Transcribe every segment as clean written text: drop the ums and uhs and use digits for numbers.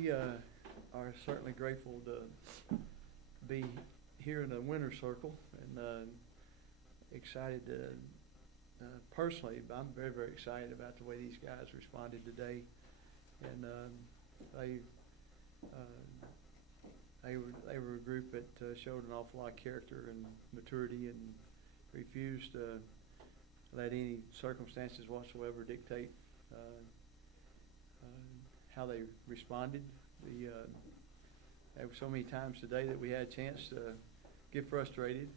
We are certainly grateful to be here in the winter circle, and excited to, personally, I'm very, very excited about the way these guys responded today. And they were a group that showed an awful lot of character and maturity, and refused to let any circumstances whatsoever dictate how they responded. There were so many times today that we had a chance to get frustrated.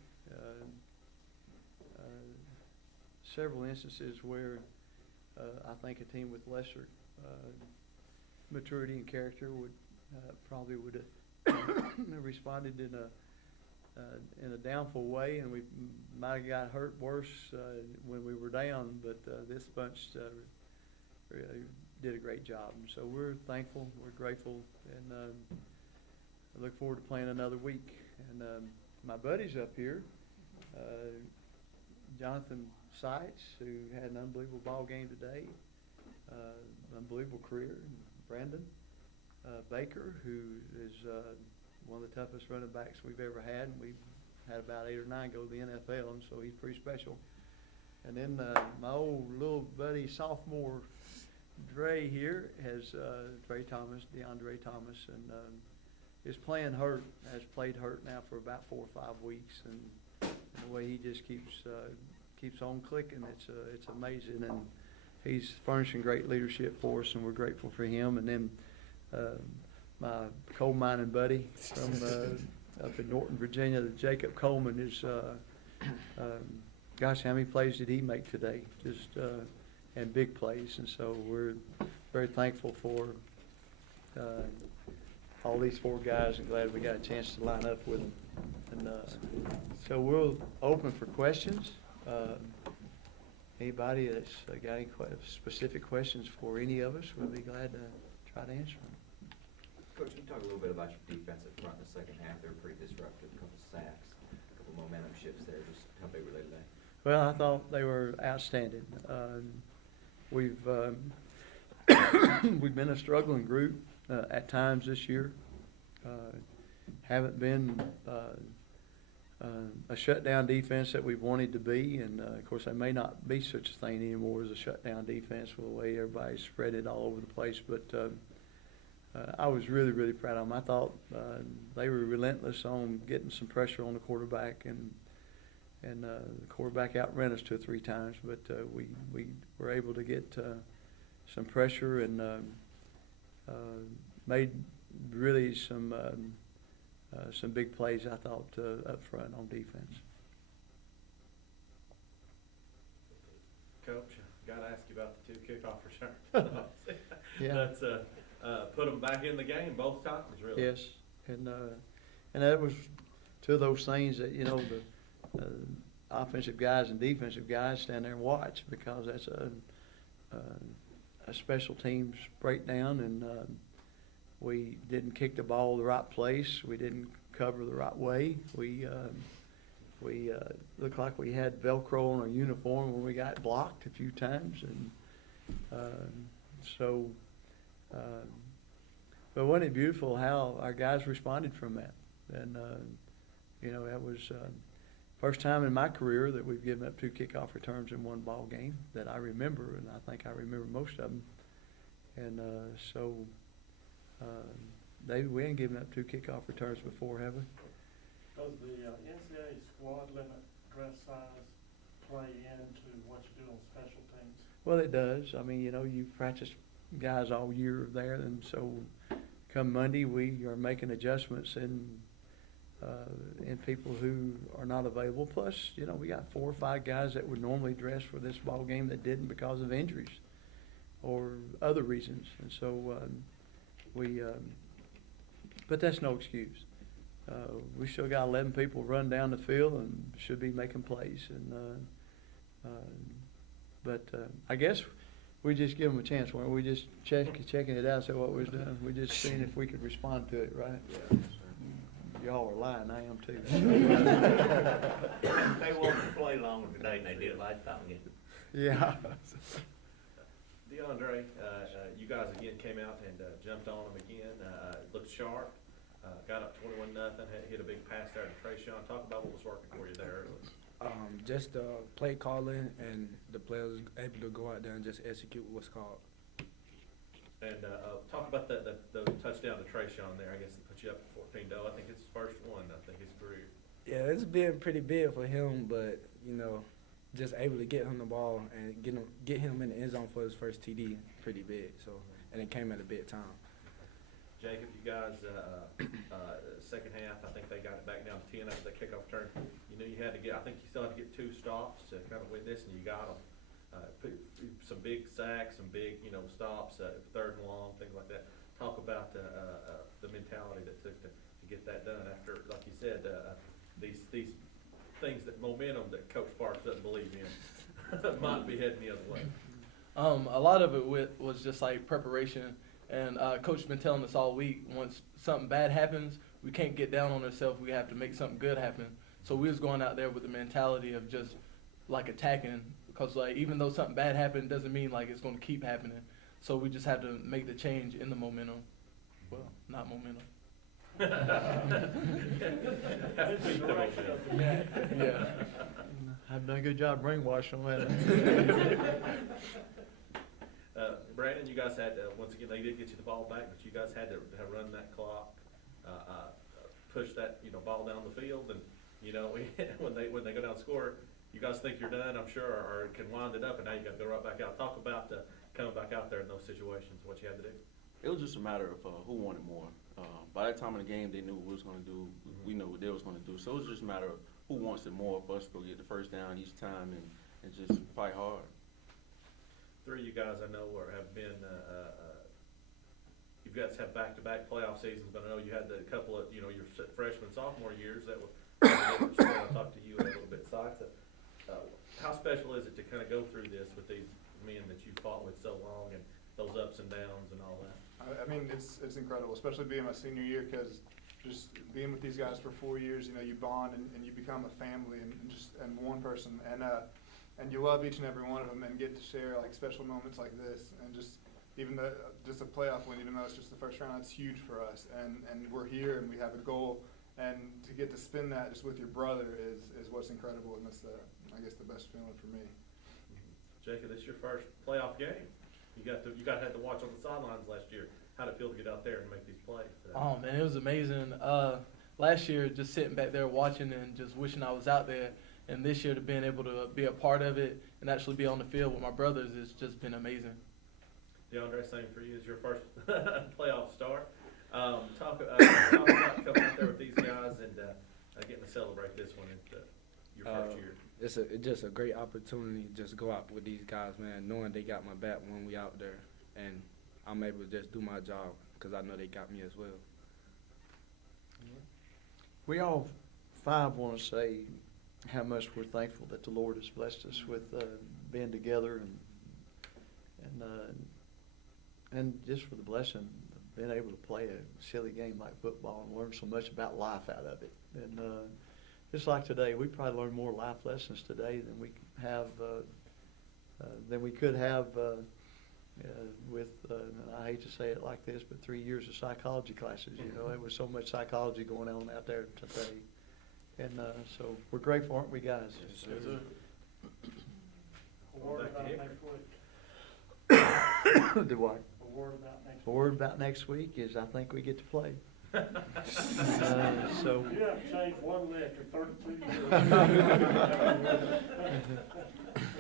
Several instances where I think a team with lesser maturity and character would probably would have responded in a downful way, and we might have got hurt worse when we were down. But this bunch really did a great job, and so we're thankful, we're grateful, and I look forward to playing another week. And my buddies up here, Jonathan Seitz, who had an unbelievable ball game today, unbelievable career, and Brandon Baker, who is one of the toughest running backs we've ever had. We've had about 8 or 9 go to the NFL, and so he's pretty special. And then my old little buddy, sophomore Dre here, has DeAndre Thomas, and is playing hurt, has played hurt now for about 4 or 5 weeks, and the way he just keeps on clicking, it's amazing, and he's furnishing great leadership for us, and we're grateful for him. And then my coal mining buddy from up in Norton, Virginia, Jaycob Coleman, is gosh, how many plays did he make today? Just and big plays, and so we're very thankful for all these 4 guys, and glad we got a chance to line up with them. And so we'll open for questions. Anybody that's got any specific questions for any of us, we'll be glad to try to answer them. Coach, can you talk a little bit about your defensive front in the second half? They were pretty disruptive, a couple sacks, a couple momentum shifts there. Just how they relate to that? Well, I thought they were outstanding. We've we've been a struggling group at times this year. Haven't been a shutdown defense that we've wanted to be, and of course there may not be such a thing anymore as a shutdown defense with the way everybody's spread it all over the place. But I was really, really proud of them. I thought they were relentless on getting some pressure on the quarterback, and the quarterback outran us 2 or 3 times, but we were able to get some pressure and made really some big plays, I thought, up front on defense. Coach, got to ask you about the 2 kickoff returns. Yeah. That's put them back in the game both times, really. Yes, and that was 2 of those things that, you know, the offensive guys and defensive guys stand there and watch, because that's a special teams breakdown, and we didn't kick the ball the right place. We didn't cover the right way. We looked like we had Velcro on our uniform when we got blocked a few times, and but wasn't it beautiful how our guys responded from that? And you know, that was first time in my career that we've given up 2 kickoff returns in one ball game that I remember, and I think I remember most of them. And we hadn't given up 2 kickoff returns before, have we? Does the NCAA squad limit dress size play into what you do on special teams? Well, it does. I mean, you know, you practice guys all year there, and so come Monday we are making adjustments in people who are not available. Plus, you know, we got 4 or 5 guys that would normally dress for this ball game that didn't because of injuries or other reasons, and so but that's no excuse. We still got 11 people run down the field and should be making plays, and but I guess we just give them a chance. Weren't we just checking it out, see what was done? We just seeing if we could respond to it, right? Yeah. Y'all are lying. I am too. They wanted to play longer today than they did last time. Yeah. DeAndre, you guys again came out and jumped on them again. Looked sharp. Got up 21-0. Hit a big pass there to Trayshawn. Talk about what was working for you there early. Just play calling and the players able to go out there and just execute what's called. And talk about the touchdown to Trayshawn there. I guess it put you up 14-0. I think it's his first one. I think his career. Yeah, it's been pretty big for him, but you know, just able to get him the ball and get him in the end zone for his first TD, pretty big. So, and it came at a big time. Jaycob, you guys, second half, I think they got it back down to 10 after the kickoff return. You knew you had to get, I think you still had to get 2 stops to kind of win this, and you got them. Some big sacks, some big, stops, 3rd and long, things like that. Talk about the mentality that took to get that done after, like you said, these things, that momentum that Coach Parks doesn't believe in might be heading the other way. A lot of it was just like preparation, and Coach has been telling us all week, once something bad happens, we can't get down on ourselves. We have to make something good happen. So we was going out there with the mentality of just like attacking, because like even though something bad happened, doesn't mean like it's going to keep happening. So we just have to make the change in the momentum. Well, not momentum. Yeah. I've done a good job brainwashing on that. Brandon, you guys had, once again, they did get you the ball back, but you guys had to run that clock, push that, ball down the field, and, when they go down and score, you guys think you're done, I'm sure, or can wind it up, and now you got to go right back out. Talk about coming back out there in those situations, what you had to do. It was just a matter of who wanted more. By that time in the game, they knew what we was going to do. We knew what they was going to do. So it was just a matter of who wants it more for us to go get the first down each time and just fight hard. 3 of you guys I know have been, you guys have back-to-back playoff seasons, but I know you had a couple of, your freshman, sophomore years that were different. So I'll talk to you a little bit, Sykes. How special is it to kind of go through this with these men that you fought with so long and those ups and downs and all that? I mean, it's incredible, especially being my senior year, because just being with these guys for 4 years, you bond and you become a family and one person, and you love each and every one of them and get to share like special moments like this, and just a playoff win, even though it's just the first round, it's huge for us, and we're here and we have a goal, and to get to spin that just with your brother is what's incredible, and that's I guess the best feeling for me. Jaycob, this is your first playoff game. You had to watch on the sidelines last year. How'd it feel to get out there and make these plays? Oh man, it was amazing. Last year, just sitting back there watching and just wishing I was out there, and this year to being able to be a part of it and actually be on the field with my brothers has just been amazing. DeAndre, same for you. It's your first playoff start. Talk about coming out there with these guys and getting to celebrate this one at your first year. It's just a great opportunity just to go out with these guys, man, knowing they got my back when we out there, and I'm able to just do my job because I know they got me as well. We all 5 want to say how much we're thankful that the Lord has blessed us with being together and just for the blessing of being able to play a silly game like football and learn so much about life out of it. And just like today, we probably learned more life lessons today than we have than we could have with. And I hate to say it like this, but 3 years of psychology classes. There was so much psychology going on out there today, and so we're grateful, aren't we, guys? Yes, Yes, sir. A word about next week. Do what? A word about next week. The word about next week is I think we get to play. So. You haven't changed one lick in 32 years.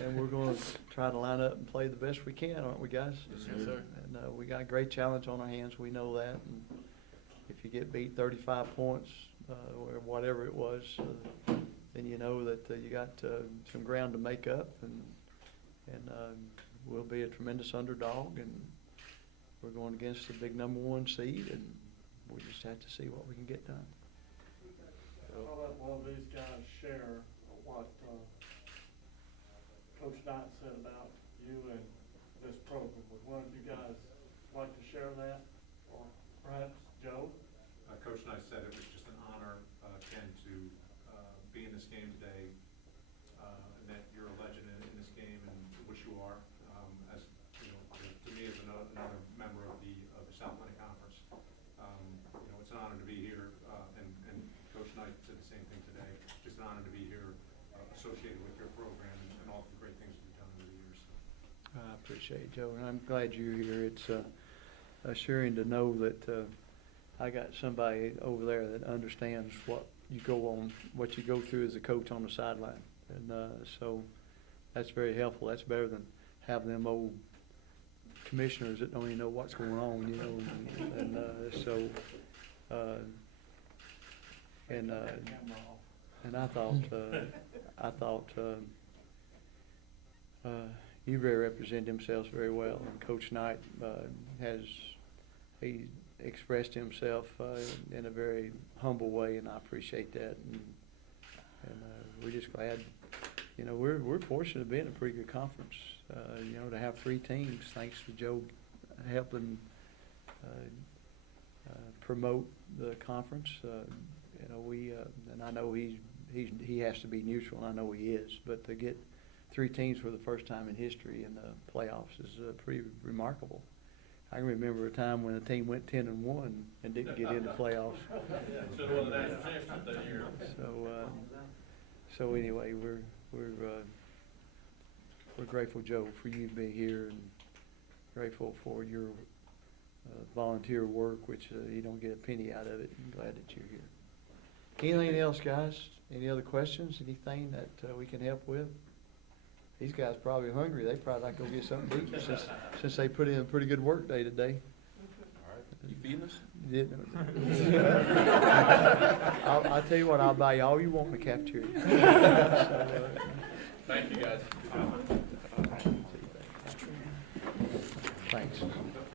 And we're going to try to line up and play the best we can, aren't we, guys? Yes, sir. And we got a great challenge on our hands. We know that. And if you get beat 35 points or whatever it was, then you know that you got some ground to make up, and we'll be a tremendous underdog. And we're going against the big #1 seed, and we just have to see what we can get done. I'll let one of these guys share what Coach Knight said about you and this program. Would one of you guys like to share that? Or perhaps Joe? Coach Knight said it was just an honor, Ken, to be in this game today, and that you're a legend in this game, and which you are, as you know, the an honor to be here associated with your program and all the great things you've done over the years. So. I appreciate it, Joe, and I'm glad you're here. It's assuring to know that I got somebody over there that understands what you go through as a coach on the sideline, and so that's very helpful. That's better than having them old commissioners that don't even know what's going on, you know, and I thought Newberry represented themselves very well, and Coach Knight he expressed himself in a very humble way, and I appreciate that, and we're just glad. You know, we're fortunate to be in a pretty good conference. You know, to have 3 teams, thanks to Joe helping promote the conference. You know, and I know he has to be neutral, and I know he is. But to get 3 teams for the first time in history in the playoffs is pretty remarkable. I can remember a time when a team went 10-1 and didn't get into playoffs. Should have won the national championship that year. So anyway, we're grateful, Joe, for you being here, and grateful for your volunteer work, which you don't get a penny out of it. I'm glad that you're here. Anything else, guys? Any other questions? Anything that we can help with? These guys probably hungry. They probably like to go get something to eat since they put in a pretty good work day today. All right, you feeding us? I'll tell you what, I'll buy you all you want in the cafeteria. Thank you, guys. Thanks.